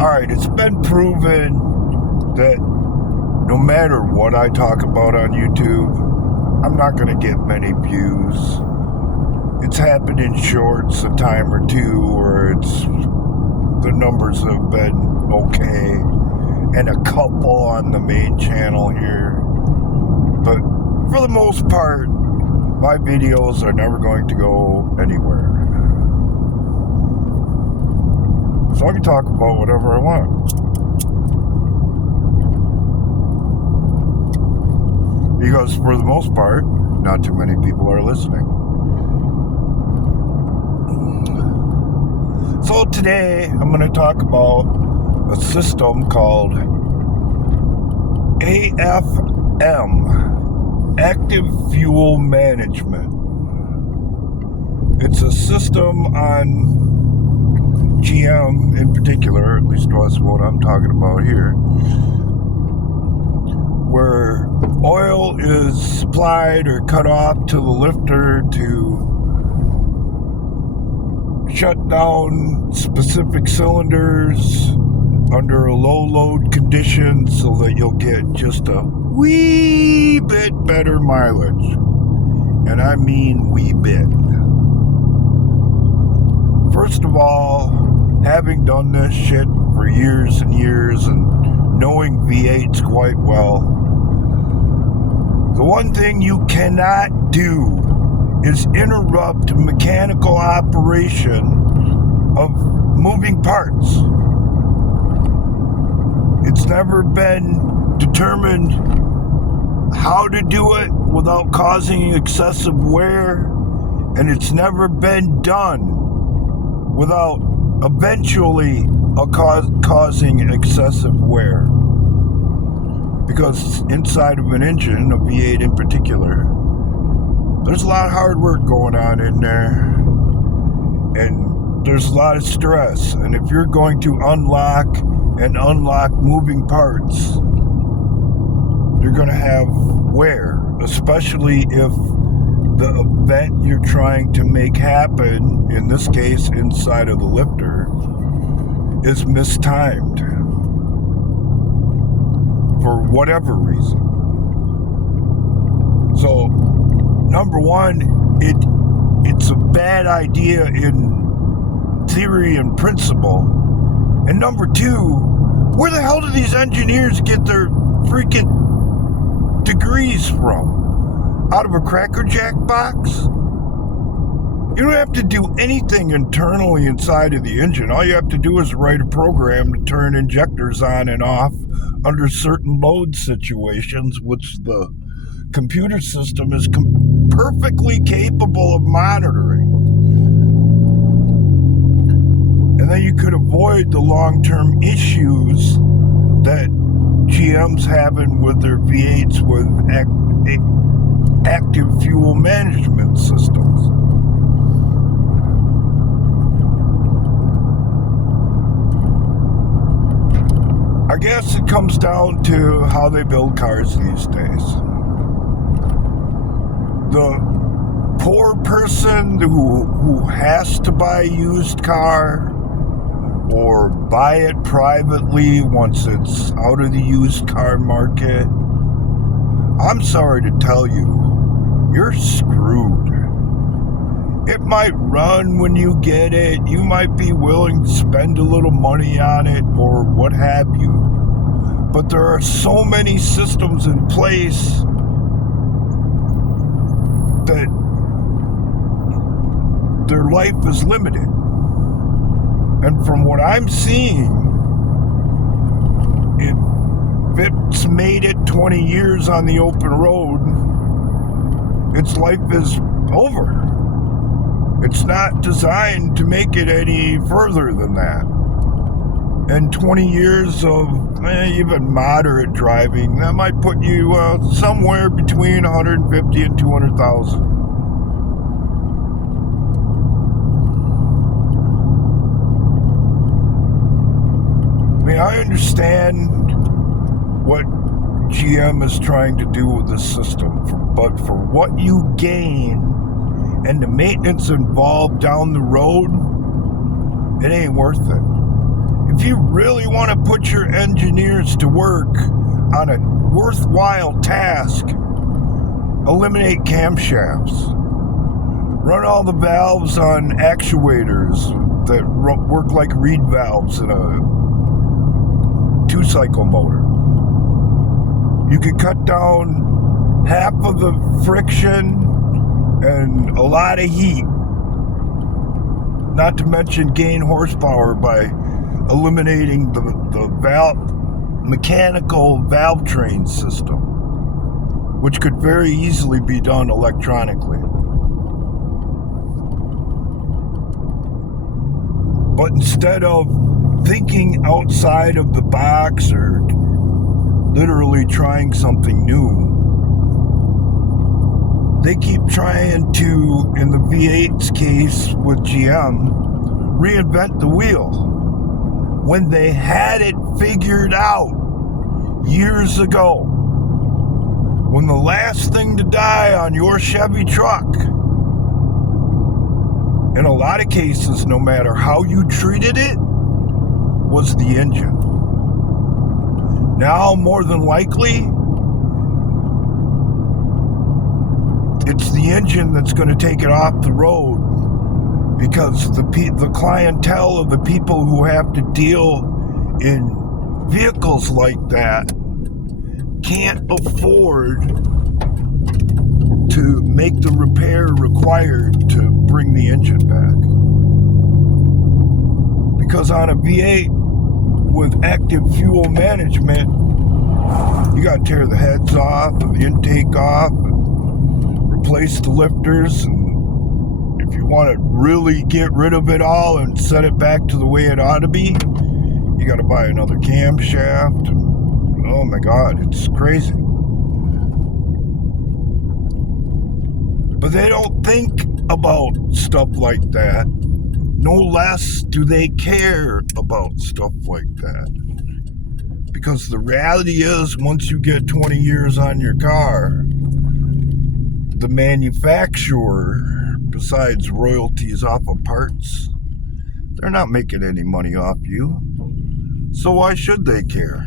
Alright, it's been proven that no matter what I talk about on YouTube, I'm not going to get many views. It's happened in shorts a time or two where the numbers have been okay, and a couple on the main channel here. But for the most part, my videos are never going to go anywhere. So I can talk about whatever I want. Because for the most part, not too many people are listening. So today, I'm going to talk about a system called AFM, Active Fuel Management. It's a system on GM in particular, at least that's what I'm talking about here, where oil is supplied or cut off to the lifter to shut down specific cylinders under a low load condition so that you'll get just a wee bit better mileage. And I mean wee bit. First of all, having done this shit for years and years and knowing V8s quite well, the one thing you cannot do is interrupt mechanical operation of moving parts. It's never been determined how to do it without causing excessive wear, and it's never been done without eventually causing excessive wear. Because inside of an engine, a V8 in particular, there's a lot of hard work going on in there, and there's a lot of stress. And if you're going to unlock moving parts, you're going to have wear, especially if the event you're trying to make happen, in this case inside of the lifter, is mistimed for whatever reason. So number one, it's a bad idea in theory and principle. And number two, where the hell do these engineers get their freaking degrees from? Out of a Cracker Jack box? You don't have to do anything internally inside of the engine. All you have to do is write a program to turn injectors on and off under certain load situations, which the computer system is perfectly capable of monitoring. And then you could avoid the long-term issues that GM's having with their V8s with active fuel management systems. I guess it comes down to how they build cars these days. The poor person who has to buy a used car or buy it privately once it's out of the used car market, I'm sorry to tell you, you're screwed. It might run when you get it. You might be willing to spend a little money on it or what have you. But there are so many systems in place that their life is limited. And from what I'm seeing, if it's made it 20 years on the open road, its life is over. It's not designed to make it any further than that. And 20 years of even moderate driving, that might put you somewhere between 150 and 200,000. I mean, I understand what GM is trying to do with this system, but for what you gain and the maintenance involved down the road, it ain't worth it. If you really want to put your engineers to work on a worthwhile task, eliminate camshafts. Run all the valves on actuators that work like reed valves in a 2-cycle motor. You could cut down half of the friction and a lot of heat, not to mention gain horsepower by eliminating the mechanical valve train system, which could very easily be done electronically. But instead of thinking outside of the box or literally trying something new, they keep trying to, in the V8's case with GM, reinvent the wheel when they had it figured out years ago. When the last thing to die on your Chevy truck, in a lot of cases, no matter how you treated it, was the engine. Now, more than likely, it's the engine that's going to take it off the road, because the clientele of the people who have to deal in vehicles like that can't afford to make the repair required to bring the engine back. Because on a V8 with active fuel management, you got to tear the heads off, the intake off, replace the lifters, and if you want to really get rid of it all and set it back to the way it ought to be, you got to buy another camshaft. And, oh my God, it's crazy. But they don't think about stuff like that. No less do they care about stuff like that. Because the reality is, once you get 20 years on your car, the manufacturer, besides royalties off of parts, they're not making any money off you. So why should they care?